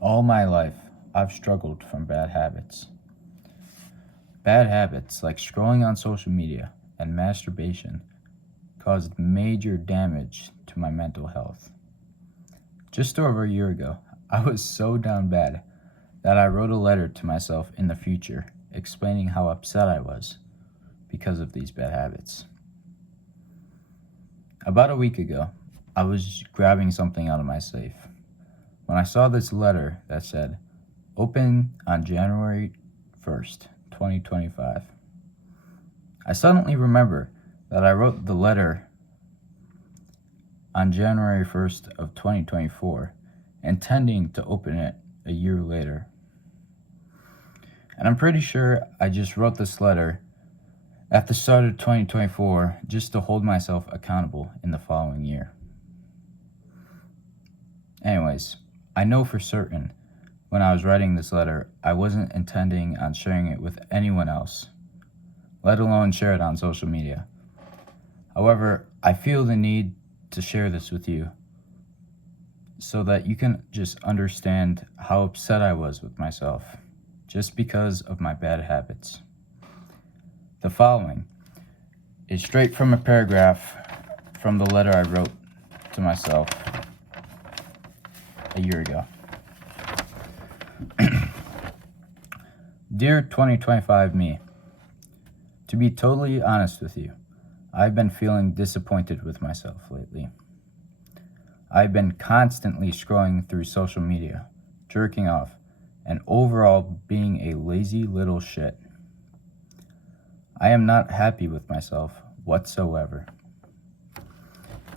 All my life, I've struggled from bad habits. Bad habits like scrolling on social media and masturbation caused major damage to my mental health. Just over a year ago, I was so down bad that I wrote a letter to myself in the future explaining how upset I was because of these bad habits. About a week ago, I was grabbing something out of my safe when I saw this letter that said, "Open on January 1st, 2025. I suddenly remember that I wrote the letter on January 1st of 2024, intending to open it a year later. And I'm pretty sure I just wrote this letter at the start of 2024 just to hold myself accountable in the following year. Anyways, I know for certain when I was writing this letter, I wasn't intending on sharing it with anyone else, let alone share it on social media. However, I feel the need to share this with you so that you can just understand how upset I was with myself just because of my bad habits. The following is straight from a paragraph from the letter I wrote to myself a year ago. Dear 2025 me, to be totally honest with you, I've been feeling disappointed with myself lately. I've been constantly scrolling through social media, jerking off, and overall being a lazy little shit. I am not happy with myself whatsoever.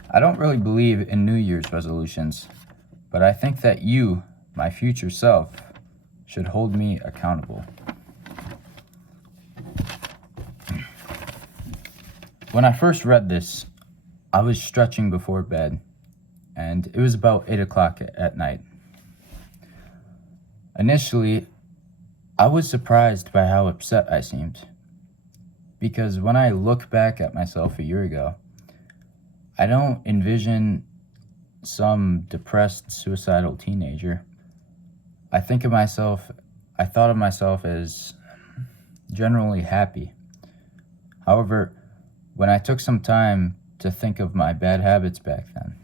I don't really believe in New Year's resolutions, but I think that you, my future self, should hold me accountable. When I first read this, I was stretching before bed, and it was about 8 o'clock at night. Initially, I was surprised by how upset I seemed, because when I look back at myself a year ago, I don't envision some depressed, suicidal teenager. I thought of myself as generally happy. However, when I took some time to think of my bad habits back then,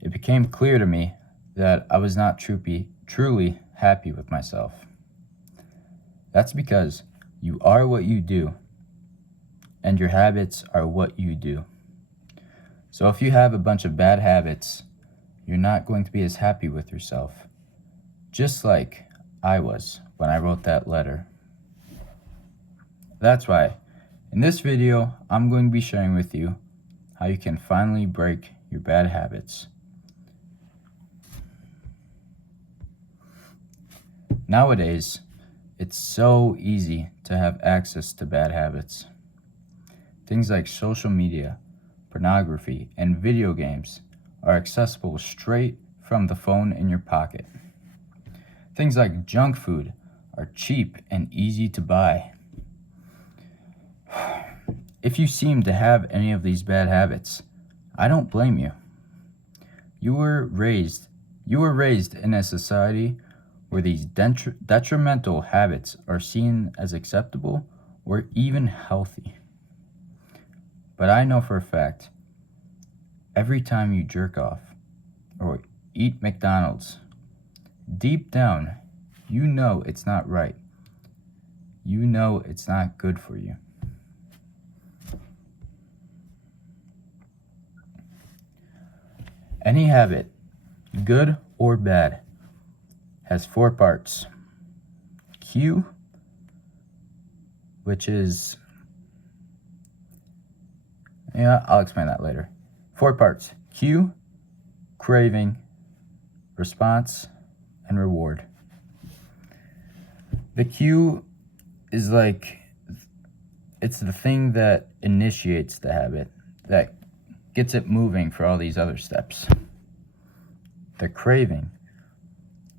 it became clear to me that I was not truly happy with myself. That's because you are what you do, and your habits are what you do. So if you have a bunch of bad habits, you're not going to be as happy with yourself, just like I was when I wrote that letter. That's why, in this video, I'm going to be sharing with you how you can finally break your bad habits. Nowadays, it's so easy to have access to bad habits. Things like social media, pornography, and video games are accessible straight from the phone in your pocket. Things like junk food are cheap and easy to buy. If you seem to have any of these bad habits, I don't blame you. You were raised in a society where these detrimental habits are seen as acceptable or even healthy. But I know for a fact, every time you jerk off or eat McDonald's, deep down, you know it's not right. You know it's not good for you. Any habit, good or bad, has 4 parts. Cue, which is, I'll explain that later. 4 parts. Cue, craving, response, and reward. The cue is it's the thing that initiates the habit, that gets it moving for all these other steps. The craving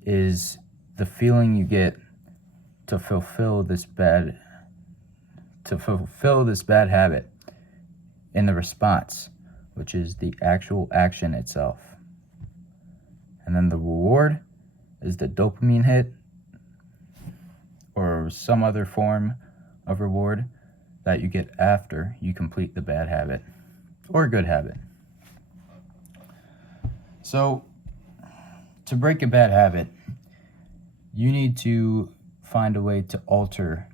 is the feeling you get to fulfill this bad habit in the response, which is the actual action itself. And then the reward is the dopamine hit or some other form of reward that you get after you complete the bad habit or good habit. So, to break a bad habit, you need to find a way to alter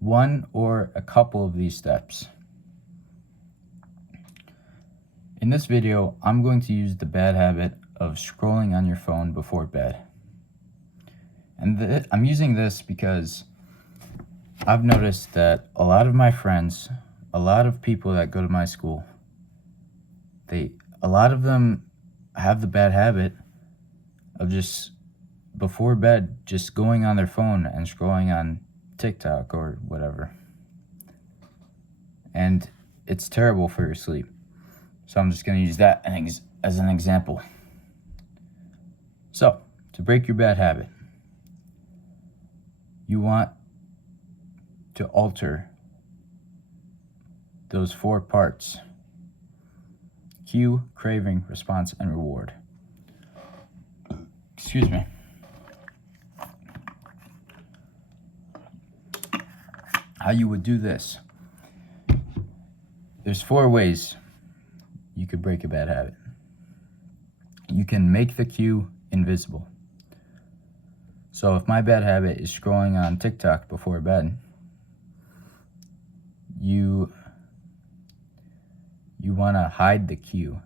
one or a couple of these steps. In this video, I'm going to use the bad habit of scrolling on your phone before bed. And I'm using this because I've noticed that a lot of my friends, a lot of people that go to my school, a lot of them have the bad habit of just before bed, just going on their phone and scrolling on TikTok or whatever. And it's terrible for your sleep. So I'm just going to use that as an example. So, to break your bad habit, you want to alter those 4 parts: cue, craving, response, and reward. Excuse me. How you would do this. There's 4 ways you could break a bad habit. You can make the cue invisible. So if my bad habit is scrolling on TikTok before bed, you want to hide the cue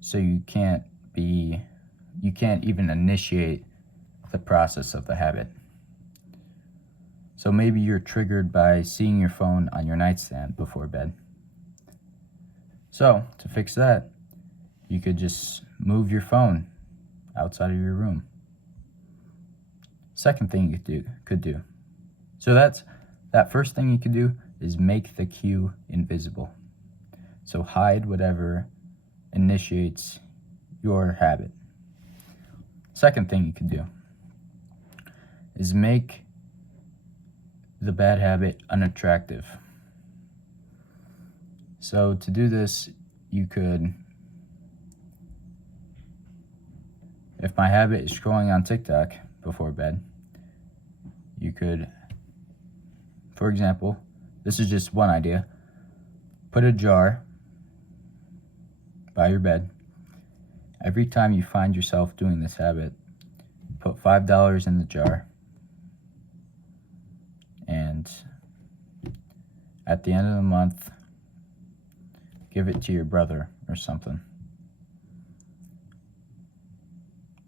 so you can't even initiate the process of the habit. So maybe you're triggered by seeing your phone on your nightstand before bed. So to fix that, you could just move your phone outside of your room. Second thing you could do. So that first thing you could do is make the cue invisible. So hide whatever initiates your habit. Second thing you could do is make the bad habit unattractive. So to do this, you could, if my habit is scrolling on TikTok before bed, you could, for example, this is just one idea, put a jar by your bed. Every time you find yourself doing this habit, put $5 in the jar, and at the end of the month, give it to your brother or something.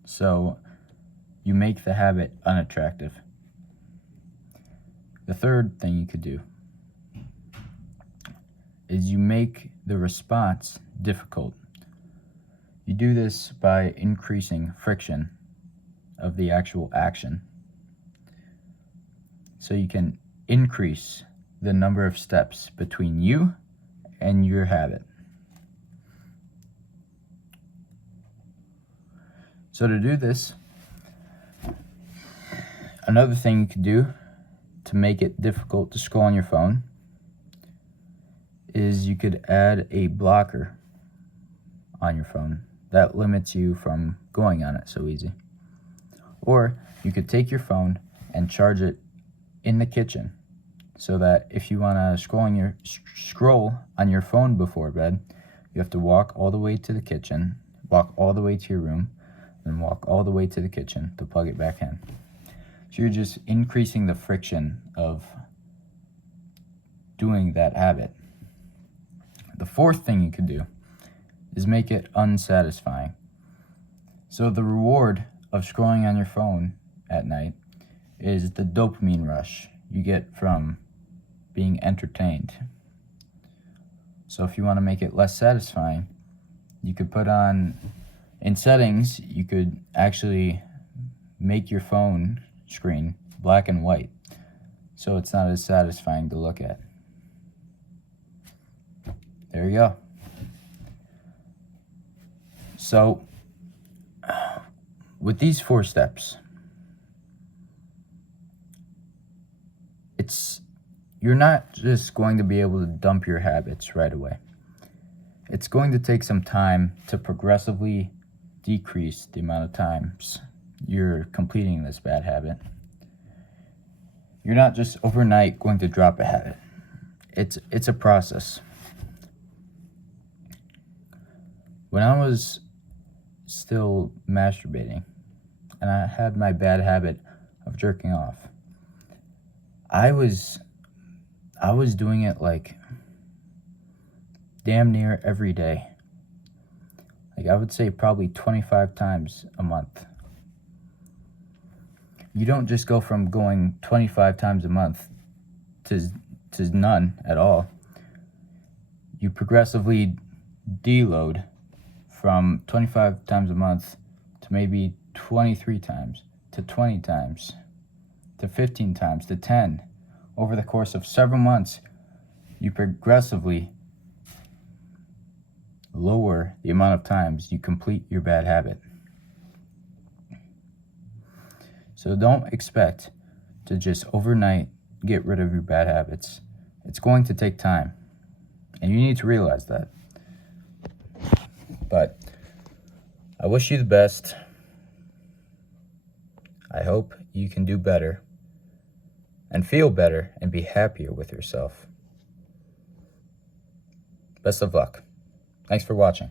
So you make the habit unattractive. The third thing you could do is you make the response difficult. You do this by increasing friction of the actual action. So you can increase the number of steps between you and your habit. So to do this, another thing you could do to make it difficult to scroll on your phone is you could add a blocker on your phone that limits you from going on it so easy. Or you could take your phone and charge it in the kitchen so that if you want to scroll on your phone before bed, you have to walk all the way to the kitchen, walk all the way to your room, then walk all the way to the kitchen to plug it back in. So you're just increasing the friction of doing that habit. The fourth thing you could do is make it unsatisfying. So the reward of scrolling on your phone at night is the dopamine rush you get from being entertained. So if you want to make it less satisfying, you could put on, in settings, you could actually make your phone screen black and white, so it's not as satisfying to look at. There you go. So, with these 4 steps, you're not just going to be able to dump your habits right away. It's going to take some time to progressively decrease the amount of times you're completing this bad habit. You're not just overnight going to drop a habit. It's a process. When I was still masturbating and I had my bad habit of jerking off, I was doing it like damn near every day. Like I would say probably 25 times a month. You don't just go from going 25 times a month to none at all. You progressively deload from 25 times a month to maybe 23 times, to 20 times, to 15 times, to 10. Over the course of several months, you progressively lower the amount of times you complete your bad habit. So don't expect to just overnight get rid of your bad habits. It's going to take time, and you need to realize that. But I wish you the best. I hope you can do better and feel better and be happier with yourself. Best of luck. Thanks for watching.